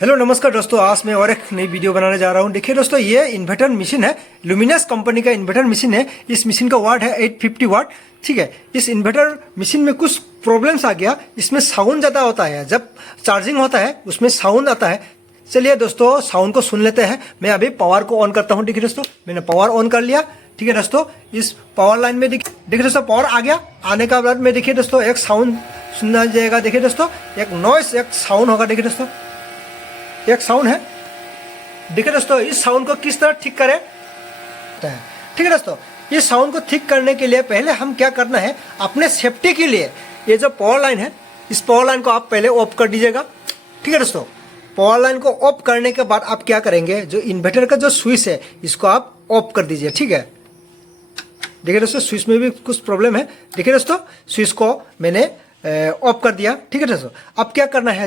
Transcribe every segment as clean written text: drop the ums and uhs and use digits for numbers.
Hello नमस्कार दोस्तों, आज मैं और एक नई वीडियो बनाने जा रहा हूँ। देखिए दोस्तों, ये इन्वर्टर मशीन है, लुमिनस कंपनी का इन्वर्टर मशीन है। इस मशीन का वाट है 850 वाट। ठीक है, इस इन्वर्टर मशीन में कुछ प्रॉब्लम्स आ गया। इसमें साउंड ज़्यादा होता है, जब चार्जिंग होता है उसमें साउंड आता है। चलिए दोस्तों, साउंड को सुन लेते हैं। मैं अभी पावर को ऑन करता हूँ। देखिए दोस्तों, मैंने पावर ऑन कर लिया। ठीक है दोस्तों, इस पावर लाइन में देखिए दोस्तों, पावर आ गया। आने का बाद में देखिए दोस्तों, एक साउंड सुनना जाएगा। देखिए दोस्तों, एक नॉइस, एक साउंड होगा। देखिए दोस्तों, एक साउंड है। देखिए दोस्तों, इस साउंड को किस तरह ठीक करें। ठीक है दोस्तों, इस साउंड को ठीक करने के लिए पहले हम क्या करना है, अपने सेफ्टी के लिए ये जो पावर लाइन है, इस पावर लाइन को आप पहले ऑफ कर दीजिएगा। ठीक है दोस्तों, पावर लाइन को ऑफ करने के बाद आप क्या करेंगे, जो इन्वर्टर का जो स्विच है इसको आप ऑफ कर दीजिए। ठीक है, देखिए दोस्तों, स्विच में भी कुछ प्रॉब्लम है। देखिए दोस्तों, स्विच को मैंने ऑफ कर दिया। ठीक है दोस्तों, अब क्या करना है,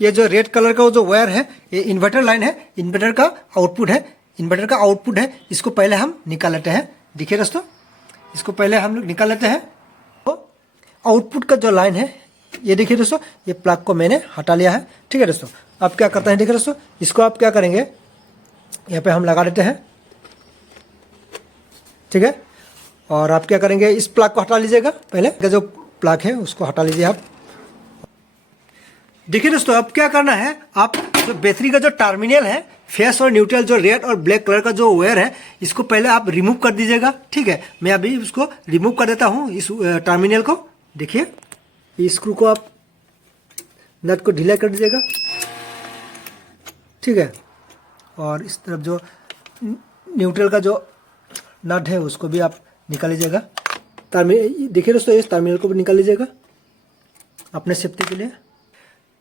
ये जो रेड कलर का जो वायर है, ये इन्वर्टर लाइन है, इन्वर्टर का आउटपुट है। इन्वर्टर का आउटपुट है, इसको पहले हम निकाल लेते हैं। देखिए दोस्तों, इसको पहले हम लोग निकाल लेते हैं। तो आउटपुट का जो लाइन है, ये देखिए दोस्तों, ये प्लग को मैंने हटा लिया है। ठीक है दोस्तों, अब क्या करते हैं, देखिए दोस्तों, इसको आप क्या करेंगे, यहाँ पे हम लगा देते हैं। ठीक है, और आप क्या करेंगे, इस प्लग को हटा लीजिएगा। पहले जो प्लग है उसको हटा लीजिए आप। देखिए दोस्तों, अब क्या करना है, आप जो बैटरी का जो टर्मिनल है, फेस और न्यूट्रल, जो रेड और ब्लैक कलर का जो वायर है, इसको पहले आप रिमूव कर दीजिएगा। ठीक है, मैं अभी उसको रिमूव कर देता हूँ, इस टर्मिनल को। देखिए, इस स्क्रू को आप नट को ढीला कर दीजिएगा। ठीक है, और इस तरफ जो न्यूट्रल का जो नट है उसको भी आप निकाल लीजिएगा। देखिए दोस्तों, इस टर्मिनल को भी निकाल लीजिएगा अपने सेफ्टी के लिए।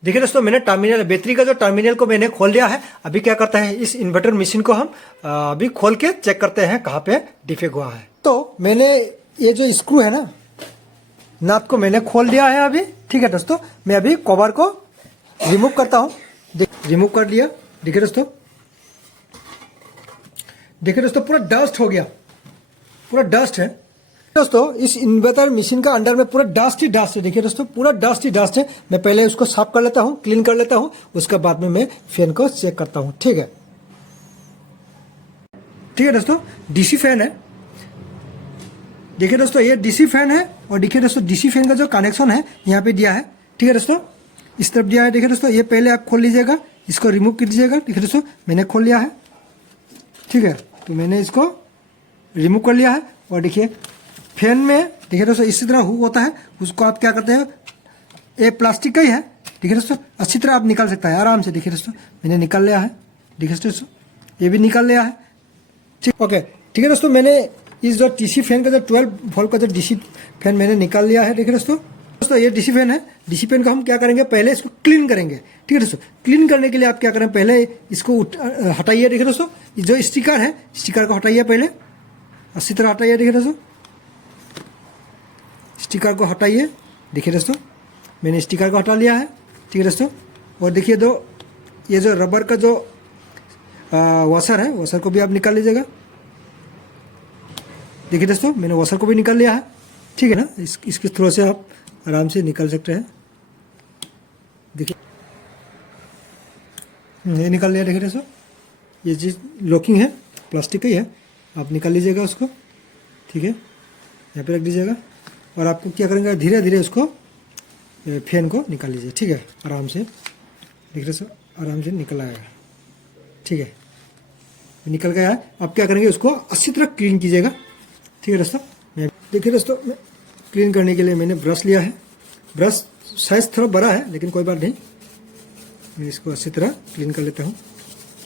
देखिए दोस्तों, मैंने टर्मिनल, बैटरी का जो टर्मिनल को मैंने खोल दिया है। अभी क्या करता है, इस इन्वर्टर मशीन को हम अभी खोल के चेक करते हैं कहाँ पे डिफेक्ट हुआ है। तो मैंने ये जो स्क्रू है ना, नट को मैंने खोल दिया है अभी। ठीक है दोस्तों, मैं अभी कवर को रिमूव करता हूँ। रिमूव कर लिया। देखिए दोस्तों, पूरा डस्ट हो गया, पूरा डस्ट है दोस्तों। इस इन्वर्टर मशीन का अंदर में पूरा डस्ट ही डस्ट है। देखिए दोस्तों, पूरा डस्ट ही डस्ट है। मैं पहले उसको साफ कर लेता हूँ, क्लीन कर लेता हूँ, उसके बाद में मैं फैन को चेक करता हूँ। ठीक है, ठीक है दोस्तों, डीसी फैन है। देखिए दोस्तों, ये डीसी फैन है। और देखिए दोस्तों, डीसी फैन का जो कनेक्शन है यहाँ पे दिया है। ठीक है दोस्तों, इस तरफ दिया है। देखिए दोस्तों, ये पहले आप खोल लीजिएगा, इसको रिमूव कर दीजिएगा। देखिए दोस्तों, मैंने खोल लिया है। ठीक है, तो मैंने इसको रिमूव कर लिया है। और देखिए, फैन में देखिए दोस्तों इसी तरह हुक होता है, उसको आप क्या करते हैं, ये प्लास्टिक का ही है। देखिए दोस्तों, अच्छी तरह आप निकाल सकता है आराम से। देखिए दोस्तों, मैंने निकाल लिया है। देखिए दोस्तों, ये भी निकाल लिया है। ठीक, ओके। ठीक है दोस्तों, मैंने इस जो डीसी फैन का जो 12 वोल्ट का जो डीसी फैन मैंने निकाल लिया है। देखिए दोस्तों, ये डीसी फैन है। डीसी फैन का हम क्या करेंगे, पहले इसको क्लीन करेंगे। ठीक है दोस्तों, क्लीन करने के लिए आप क्या करें, पहले इसको हटाइए। देखिए दोस्तों, जो स्टिकर है, स्टिकर को हटाइए पहले, अच्छी तरह हटाइए। देखिए दोस्तों, स्टिकर को हटाइए। देखिए दोस्तों, मैंने स्टिकर को हटा लिया है। ठीक है दोस्तों, और देखिए ये जो रबर का जो वॉशर है, वॉशर को भी आप निकाल लीजिएगा। देखिए दोस्तों, मैंने वॉशर को भी निकाल लिया है। ठीक है ना, इसके थ्रू से आप आराम से निकाल सकते हैं। देखिए, ये निकाल लिया। देखिए दोस्तों, ये चीज़ लॉकिंग है, प्लास्टिक का ही है, आप निकाल लीजिएगा उसको। ठीक है, यहाँ पे रख दीजिएगा। और आपको क्या करेंगे, धीरे धीरे उसको फैन को निकाल लीजिए। ठीक है, आराम से। देखिए दोस्तों, आराम से निकल आएगा। ठीक है, निकल गया है। आप क्या करेंगे, उसको अच्छी तरह क्लीन कीजिएगा। ठीक है दोस्तों, देखिए दोस्तों, क्लीन करने के लिए मैंने ब्रश लिया है। ब्रश साइज थोड़ा बड़ा है, लेकिन कोई बात नहीं, मैं इसको अच्छी तरह क्लीन कर लेता हूँ।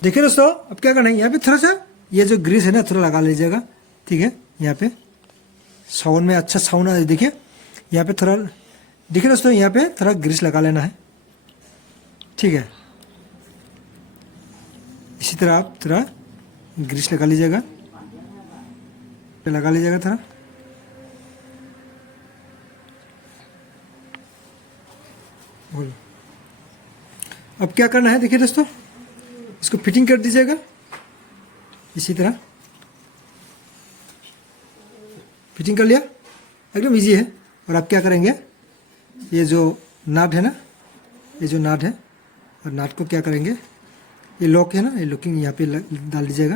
देखिए दोस्तों, अब क्या करना है, यहाँ पे थोड़ा सा ये जो ग्रीस है ना, थोड़ा लगा लीजिएगा। ठीक है, यहाँ पे साउंड में अच्छा साउंड आ। देखिए यहाँ पे थोड़ा, देखिए दोस्तों, यहाँ पे थोड़ा ग्रीस लगा लेना है। ठीक है, इसी तरह आप थोड़ा ग्रीस लगा लीजिएगा, थोड़ा। अब क्या करना है, देखिए दोस्तों, इसको फिटिंग कर दीजिएगा इसी तरह। फिटिंग कर लिया, एकदम इजी है। और आप क्या करेंगे, ये जो नाट है ना, ये जो नाट है, और नाट को क्या करेंगे, ये लॉक है ना, ये लॉकिंग यहाँ पे डाल दीजिएगा।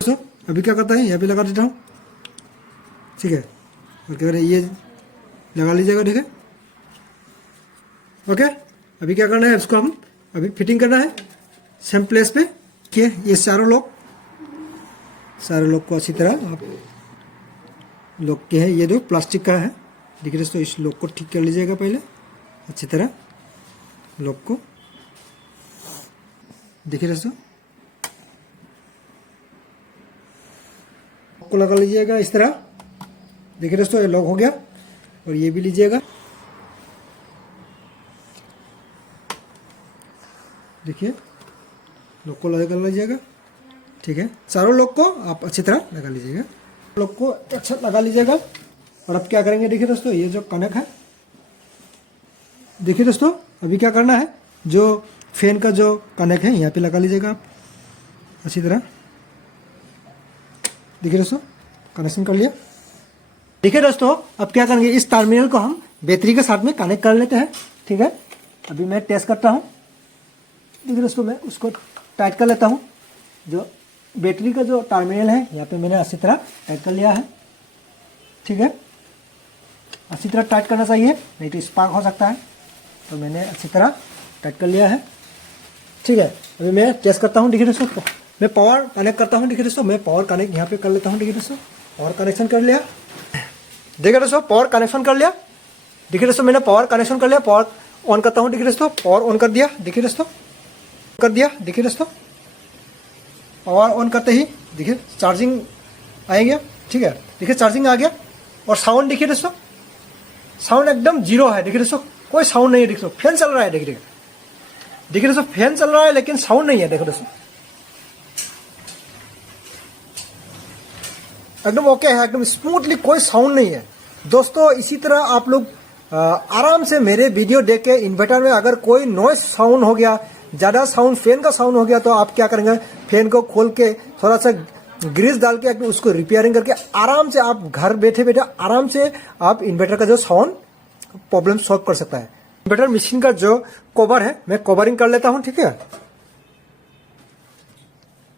दोस्तों अभी क्या करता है, यहाँ पे लगा देता हूँ, ठीक है। और क्या करें, ये लगा लीजिएगा, ठीक है। ओके, अभी क्या करना है, इसको हम अभी फिटिंग करना है सेम प्लेस पे। कि ये सारे लॉक को अच्छी तरह आप लॉक के है, ये जो प्लास्टिक का है, देखिए दोस्तों, इस लॉक को ठीक कर लीजिएगा पहले अच्छी तरह। लॉक को देखिए दोस्तों, लॉक को लगा लीजिएगा इस तरह। देखिए दोस्तों, ये लॉक हो गया। और ये भी लीजिएगा, देखिए लॉक को लगा लीजिएगा, ठीक है। चारों लॉक को आप अच्छी तरह लगा लीजिएगा, लॉक को अच्छा लगा लीजिएगा। और अब क्या करेंगे, देखिए दोस्तों, ये जो कनेक्ट है, देखिए दोस्तों, अभी क्या करना है, जो फैन का जो कनेक्ट है यहाँ पे लगा लीजिएगा आप अच्छी तरह। देखिए दोस्तों, कनेक्शन कर लिया। देखिए दोस्तों, अब क्या करेंगे, इस टर्मिनल को हम बैटरी के साथ में कनेक्ट कर लेते हैं, ठीक है। अभी मैं टेस्ट करता हूँ। देखिए दोस्तों, मैं उसको टाइट कर लेता हूँ। जो बैटरी का जो टर्मिनल है यहाँ पे मैंने अच्छी तरह टाइट कर लिया है, ठीक है। अच्छी तरह टाइट करना चाहिए, नहीं तो स्पार्क हो सकता है। तो मैंने अच्छी तरह टाइट कर लिया है, ठीक है। अभी मैं टेस्ट करता हूँ। देखिए दोस्तों, मैं पावर कनेक्ट करता हूँ। देखिए दोस्तों, मैं पावर कनेक्ट यहाँ पे कर लेता हूँ। देखिए दोस्तों, पावर कनेक्शन कर लिया। देखिए दोस्तों, पावर कनेक्शन कर लिया। देखिए दोस्तों, मैंने पावर कनेक्शन कर लिया। पावर ऑन करता हूँ। देखिए दोस्तों, पावर ऑन कर दिया। देखिए दोस्तों, कर दिया। देखिए दोस्तों, पावर ऑन करते ही देखिए चार्जिंग आएगा, ठीक है। देखिए चार्जिंग आ गया। और साउंड देखिए दोस्तों, साउंड एकदम जीरो है। देखिए दोस्तों, कोई साउंड नहीं है। देखिए फैन चल रहा है, देखिए देखिए दोस्तों, फैन चल रहा है लेकिन साउंड नहीं है। देखो दोस्तों, एकदम ओके है, एकदम स्मूथली, कोई साउंड नहीं है। दोस्तों इसी तरह आप लोग आराम से मेरे वीडियो देख के इन्वर्टर में अगर कोई नॉइस साउंड हो गया, ज़्यादा साउंड फैन का साउंड हो गया, तो आप क्या करेंगे, फैन को खोल के थोड़ा सा ग्रीस डाल के उसको रिपेयरिंग करके आराम से आप घर बैठे बैठे आराम से आप इन्वर्टर का जो साउंड प्रॉब्लम सॉल्व कर सकता है। इन्वर्टर मशीन का जो कवर है मैं कवरिंग कर लेता हूँ, ठीक है।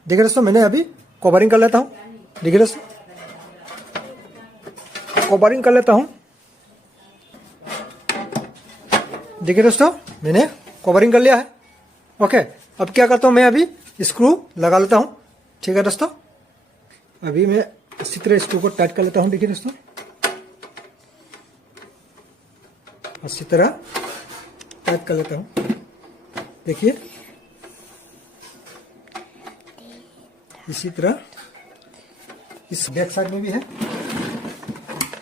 देखिए दोस्तों, मैंने अभी कवरिंग कर लेता हूँ। देखिए दोस्तों, कवरिंग कर लेता हूँ। देखिए दोस्तों, मैंने कवरिंग कर लिया है। ओके, अब क्या करता हूँ, मैं अभी स्क्रू लगा लेता हूँ, ठीक है दोस्तों। अभी मैं इसी तरह स्क्रू को टाइट कर लेता हूँ। देखिए दोस्तों, इसी तरह टाइट कर लेता हूँ। देखिए इसी तरह इस बैक साइड में भी है।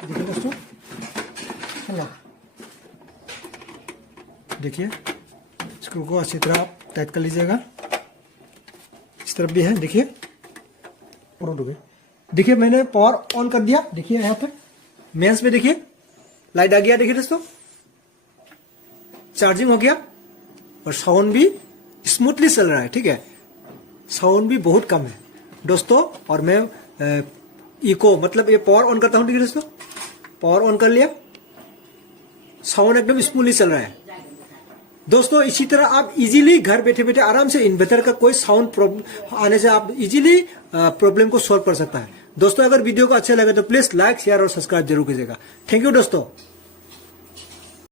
देखिए दोस्तों, है ना, देखिए स्क्रू को अच्छी तरह टाइट कर लीजिएगा। इस तरफ भी है, देखिए। देखिए मैंने पावर ऑन कर दिया। देखिए यहाँ पे मेंस में देखिए लाइट आ गया। देखिए दोस्तों, चार्जिंग हो गया और साउंड भी स्मूथली चल रहा है, ठीक है। साउंड भी बहुत कम है दोस्तों। और मैं इको मतलब ये पावर ऑन करता हूँ। देखिए दोस्तों, पावर ऑन कर लिया, साउंड एकदम स्मूथली चल रहा है दोस्तों। इसी तरह आप इजीली घर बैठे बैठे आराम से इन्वर्टर का कोई साउंड प्रॉब्लम आने से आप इजीली प्रॉब्लम को सॉल्व कर सकता है दोस्तों। अगर वीडियो को अच्छा लगे तो प्लीज लाइक, शेयर और सब्सक्राइब जरूर कीजिएगा। थैंक यू दोस्तों।